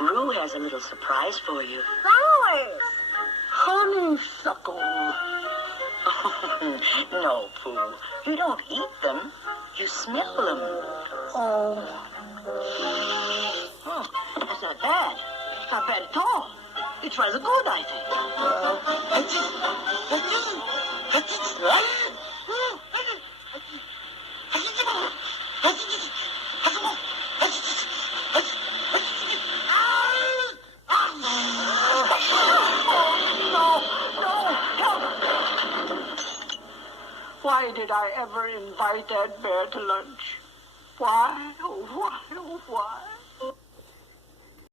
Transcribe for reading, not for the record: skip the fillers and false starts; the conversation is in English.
Rue has a little surprise for you. Flowers! Honeysuckle. No, Pooh. You don't eat them. You smell them. Oh. Oh, that's not bad. Not bad at all. It's rather good, I think. Why did I ever invite that bear to lunch? Why? Oh, why? Oh, why?